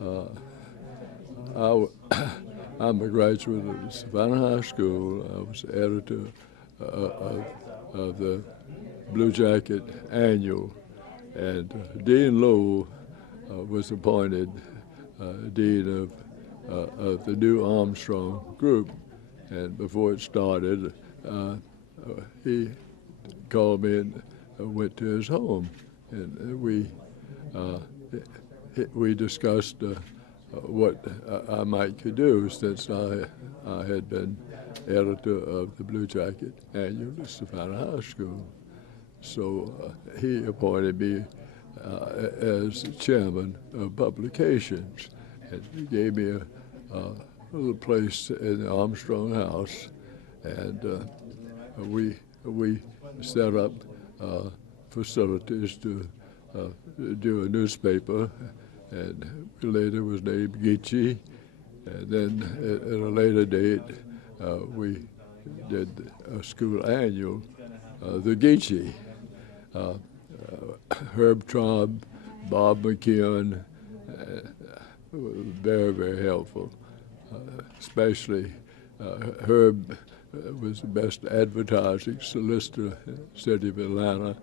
Uh, I'm a graduate of Savannah High School. I was editor of the Blue Jacket Annual, and Dean Lowe was appointed dean of the new Armstrong group. And before it started, he called me and went to his home, and uh, we discussed what I might could do since I had been editor of the Blue Jacket Annual at Savannah High School. So he appointed me as chairman of publications, and he gave me a little place in the Armstrong house, and we set up facilities to do a newspaper, and later was named Geechee. And then at a later date, we did a school annual, the Geechee. Herb Traub, Bob McKeown, very, very helpful. Especially Herb was the best advertising solicitor in the city of Atlanta,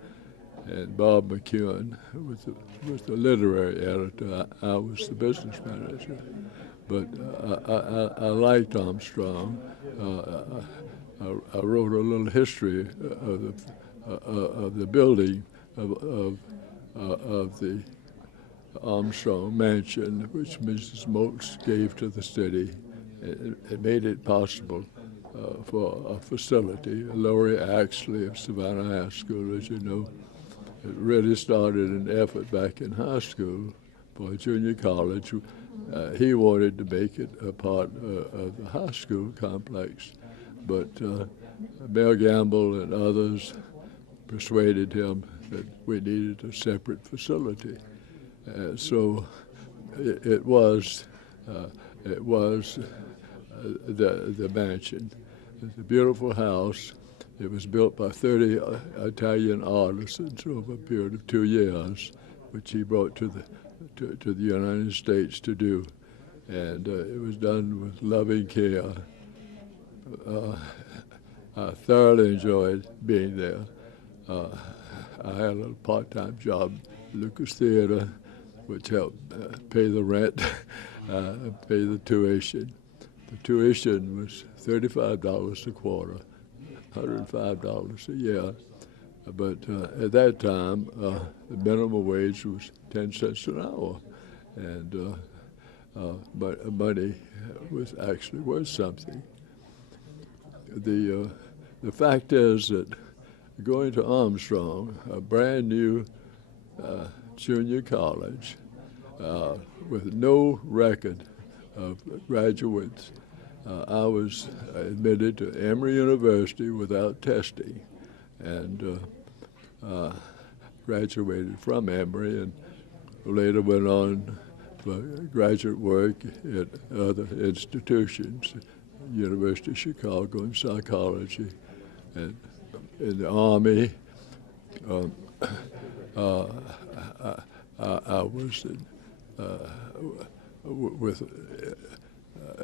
and Bob McKeown was the literary editor. I was the business manager. But I liked Armstrong. I wrote a little history of the building of the Armstrong Mansion, which Mrs. Moats gave to the city. It made it possible for a facility. Laurie Axley of Savannah High School, as you know, it really started an effort back in high school for junior college. He wanted to make it a part of the high school complex, but Mel Gamble and others persuaded him that we needed a separate facility. So it was the mansion. It's a beautiful house. It was built by 30 Italian artisans over a period of 2 years, which he brought to the United States to do. And it was done with loving care. I thoroughly enjoyed being there. I had a little part-time job at Lucas Theater, which helped pay the rent, pay the tuition. The tuition was $35 a quarter, $105 a year. But at that time, the minimum wage was 10 cents an hour, and but money was actually worth something. The fact is that going to Armstrong, a brand new junior college with no record of graduates, I was admitted to Emory University without testing, and graduated from Emory, and later went on for graduate work at other institutions, University of Chicago in psychology, and in the Army. I was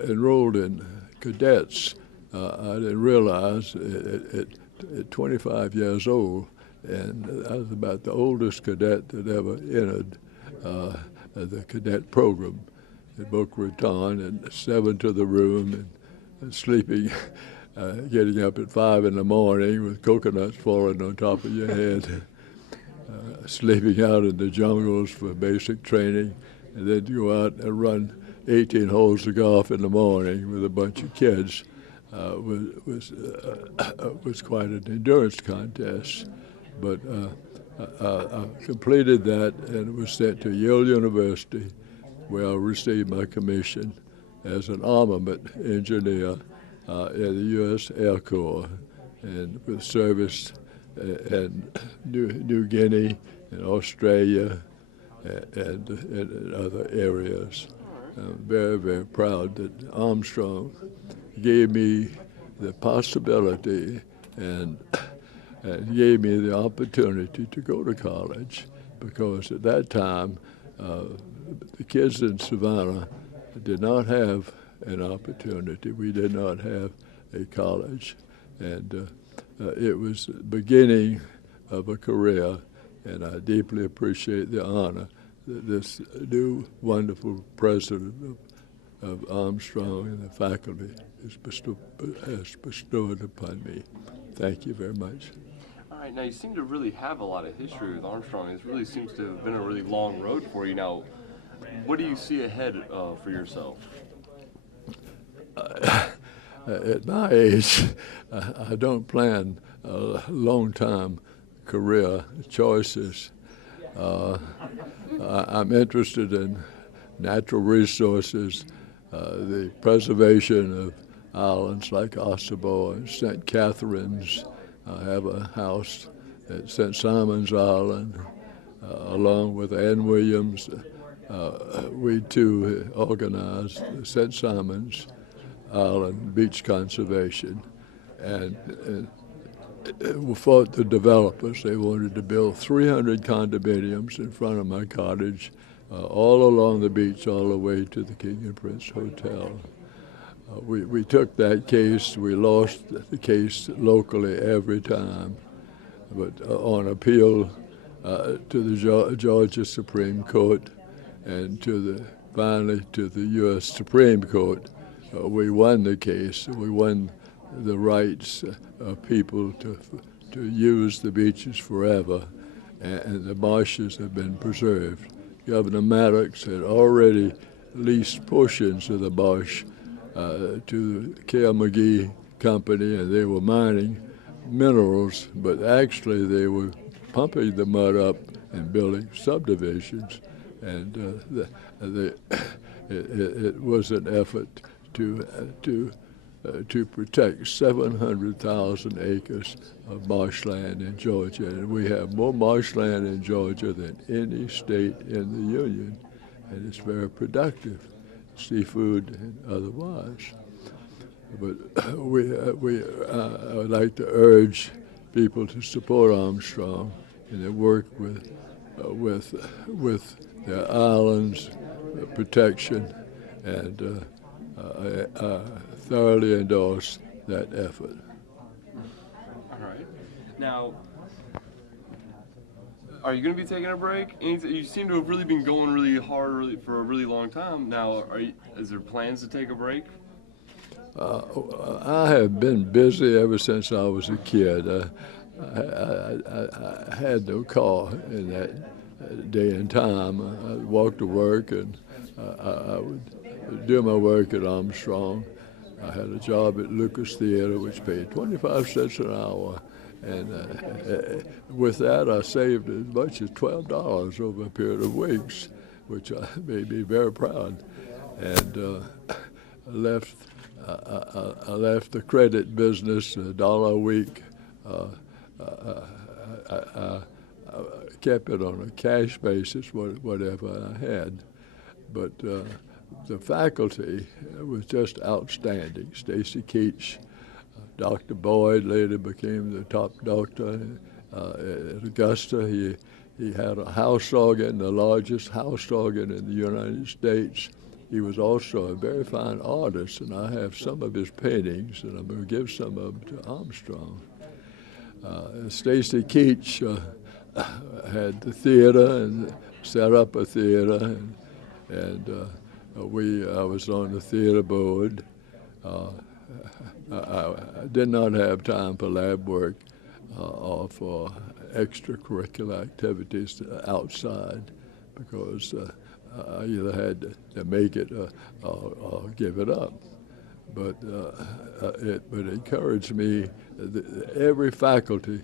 enrolled in cadets. I didn't realize at 25 years old, and I was about the oldest cadet that ever entered the cadet program at Boca Raton, and 7 to the room, and sleeping, getting up at 5 in the morning with coconuts falling on top of your head, sleeping out in the jungles for basic training, and then go out and run 18 holes of golf in the morning with a bunch of kids. Was quite an endurance contest, but I completed that and was sent to Yale University, where I received my commission as an armament engineer in the U.S. Air Corps, and with service in New Guinea and Australia and other areas. I'm very, very proud that Armstrong gave me the possibility and gave me the opportunity to go to college, because at that time the kids in Savannah did not have an opportunity. We did not have a college, and it was the beginning of a career, and I deeply appreciate the honor that this new wonderful president of Armstrong and the faculty has bestowed upon me. Thank you very much. All right, now you seem to really have a lot of history with Armstrong. It really seems to have been a really long road for you. Now, what do you see ahead for yourself? At my age, I don't plan long-time career choices. I'm interested in natural resources, the preservation of islands like Ossabaw and St. Catherine's. I have a house at St. Simon's Island, along with Ann Williams. We too organized St. Simon's Island Beach Conservation, and for the developers, they wanted to build 300 condominiums in front of my cottage, all along the beach, all the way to the King and Prince Hotel. We took that case. We lost the case locally every time, but on appeal to the Georgia Supreme Court and finally to the U.S. Supreme Court, we won the case. We won the rights of people to use the beaches forever, and the marshes have been preserved. Governor Maddox had already leased portions of the marsh to the K.L. McGee Company, and they were mining minerals, but actually they were pumping the mud up and building subdivisions, and it was an effort to protect 700,000 acres of marshland in Georgia, and we have more marshland in Georgia than any state in the Union, and it's very productive, seafood and otherwise. But I would like to urge people to support Armstrong in their work with their islands protection, and thoroughly endorse that effort. All right. Now, are you going to be taking a break? You seem to have really been going really hard for a really long time. Now, is there plans to take a break? I have been busy ever since I was a kid. I had no car in that day and time. I walked to work, and I would do my work at Armstrong. I had a job at Lucas Theater, which paid 25 cents an hour. And with that, I saved as much as $12 over a period of weeks, which made me very proud. And I left the credit business, $1 a week. I kept it on a cash basis, whatever I had. But the faculty was just outstanding. Stacy Keach, Dr. Boyd later became the top doctor at Augusta. He had a house organ, the largest house organ in the United States. He was also a very fine artist, and I have some of his paintings, and I'm going to give some of them to Armstrong. Stacy Keach had the theater and set up a theater, and I was on the theater board. I did not have time for lab work or for extracurricular activities outside, because I either had to make it or give it up. But it encouraged me. Every faculty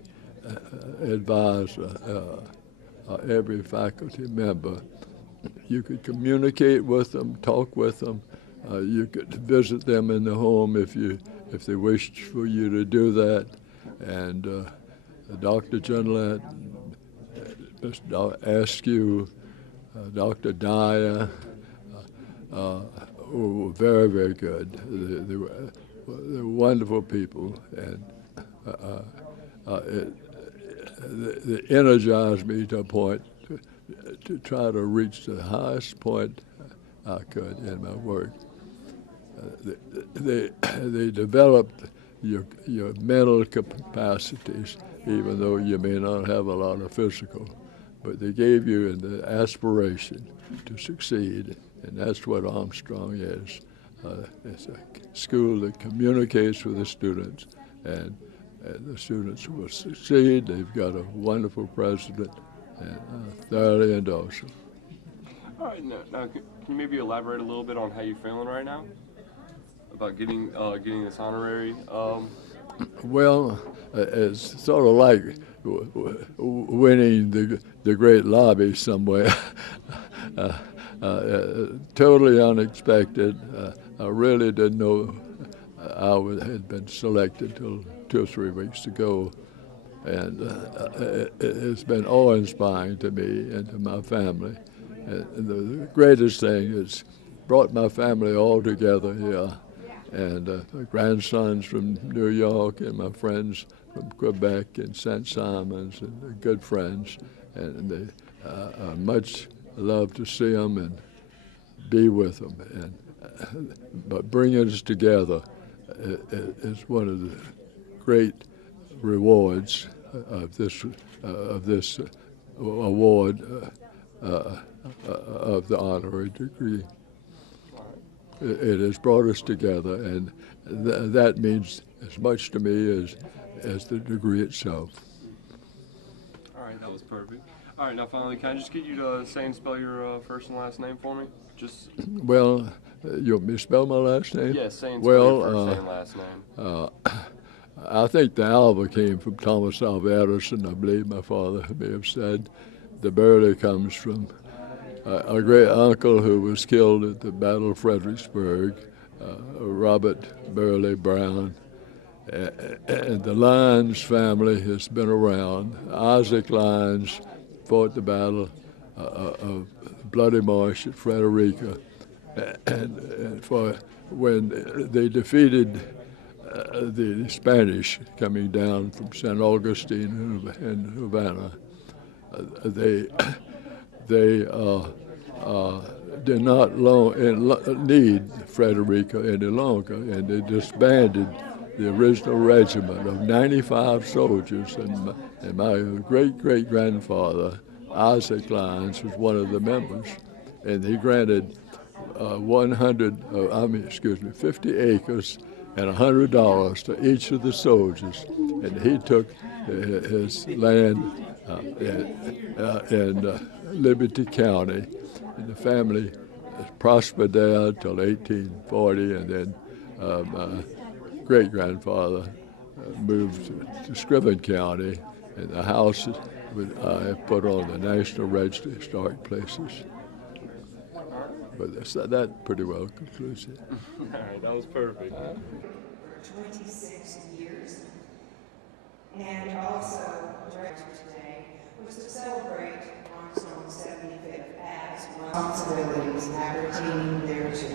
advisor, every faculty member, you could communicate with them, talk with them. You could visit them in the home if they wished for you to do that. And Dr. Gentlet, Askew, Dr. Dyer, were very, very good. They were wonderful people, and they energized me to a point to try to reach the highest point I could in my work. They developed your mental capacities, even though you may not have a lot of physical, but they gave you the aspiration to succeed, and that's what Armstrong is. It's a school that communicates with the students, and the students will succeed. They've got a wonderful president, and I thoroughly endorse them. All right, now can you maybe elaborate a little bit on how you're feeling right now about getting this honorary? Well, it's sort of like winning the great lobby somewhere. Totally unexpected. I really didn't know had been selected till 2 or 3 weeks ago, and it's been awe-inspiring to me and to my family. And the greatest thing is brought my family all together here, and my grandsons from New York and my friends from Quebec and St. Simons, and they're good friends, and they much love to see them and be with them. But bringing us together is one of the great rewards of this award of the honorary degree. It has brought us together, and that means as much to me as the degree itself. All right, that was perfect. All right, now finally, can I just get you to say and spell your first and last name for me? Just. Well, you want me to spell my last name? Yes, say and spell your first and last name. I think the Alva came from Thomas Alva Edison, I believe my father may have said. The Burley comes from a great uncle who was killed at the Battle of Fredericksburg, Robert Burley Brown. And the Lyons family has been around. Isaac Lyons fought the Battle of Bloody Marsh at Frederica, and for when they defeated the Spanish coming down from St. Augustine and Havana, they did not need Frederica any longer, and they disbanded the original regiment of 95 soldiers, and my great-great-grandfather, Isaac Lyons, was one of the members, and he granted 50 acres and $100 to each of the soldiers, and he took his land in Liberty County, and the family prospered there until 1840, and then my great-grandfather moved to Scriven County, and the house I put on the National Register of Historic Places. But that pretty well concludes it. All right, that was perfect. For 26 years, and also director today was to celebrate Armstrong's 75th as responsibilities appertaining thereto.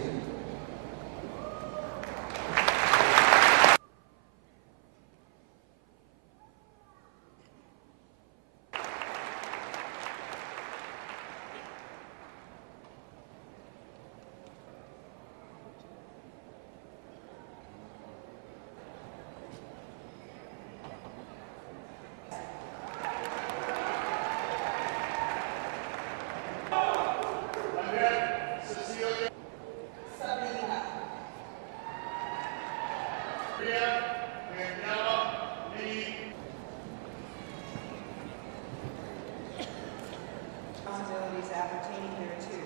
Responsibilities appertaining thereto.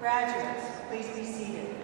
Graduates, please be seated.